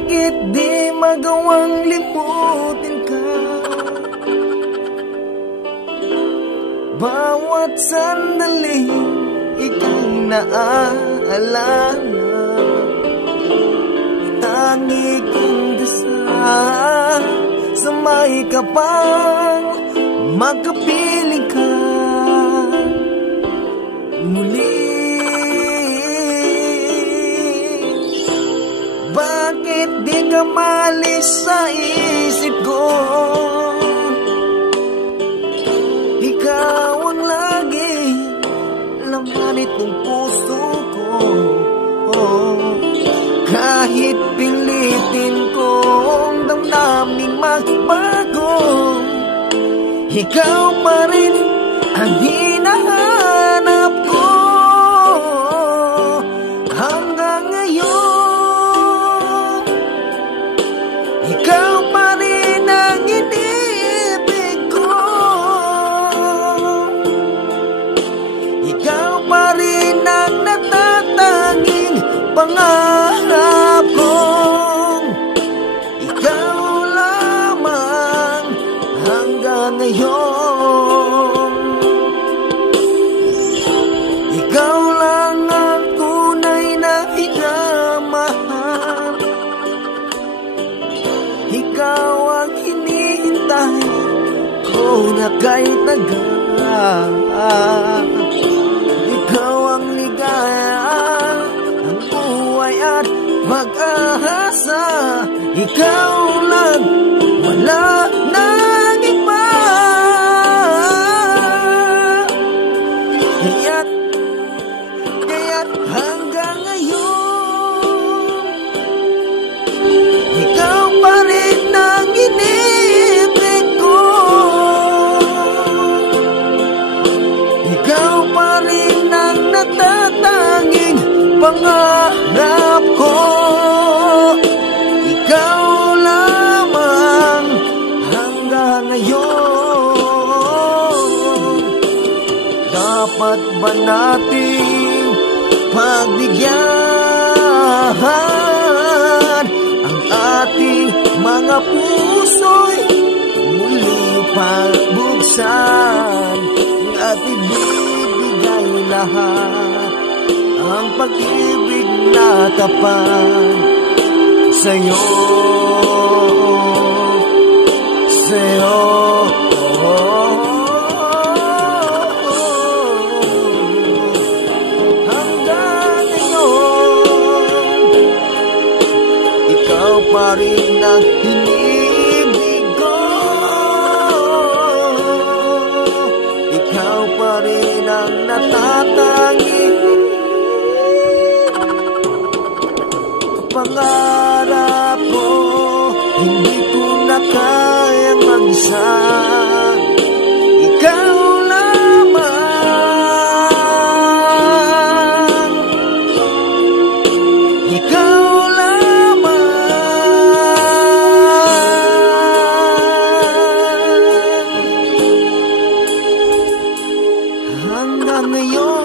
Bakit di magawang limutin ka? Bawat sandali ika'y naaalala. Tangi kong dasal sa may kapang magkapiling ka muli. Bakit di ka malis sa isip ko? Ikaw ang lagi laman itong puso ko. Kahit pilitin kong damdaming magbago, ikaw pa rin ang hinahanap ko. Hanggang ngayon, ikaw pa rin ang inibig ko. Ikaw pa rin ang natatanging pangarap kong. Ikaw lamang hanggang ngayon. Ikaw lang ang tunay na hinamahal. Ikaw ang hinihintay ko na kahit tagal. Ikaw ang ligaya, ang buhay at pag-asa. Ikaw lang, wala nang iba. Kaya't hanggang ngayon, ikaw pa rin ang inibig ko. Ikaw pa rin ang natatanging pangarap ko. Ikaw lamang hanggang ngayon. Dapat ba nating pagbigyan ang ating mga puso'y muli pagbuksan at ibibigay lahat ang pag-ibig na tapat sa'yo, sa'yo. Hanggang ngayon, ikaw pa rin ang hinibig ko. Ikaw pa rin ang natatanging pangarap ko. Hindi ko na kayang mag-isa. Ikaw lamang. Ikaw lamang hanggang ngayon.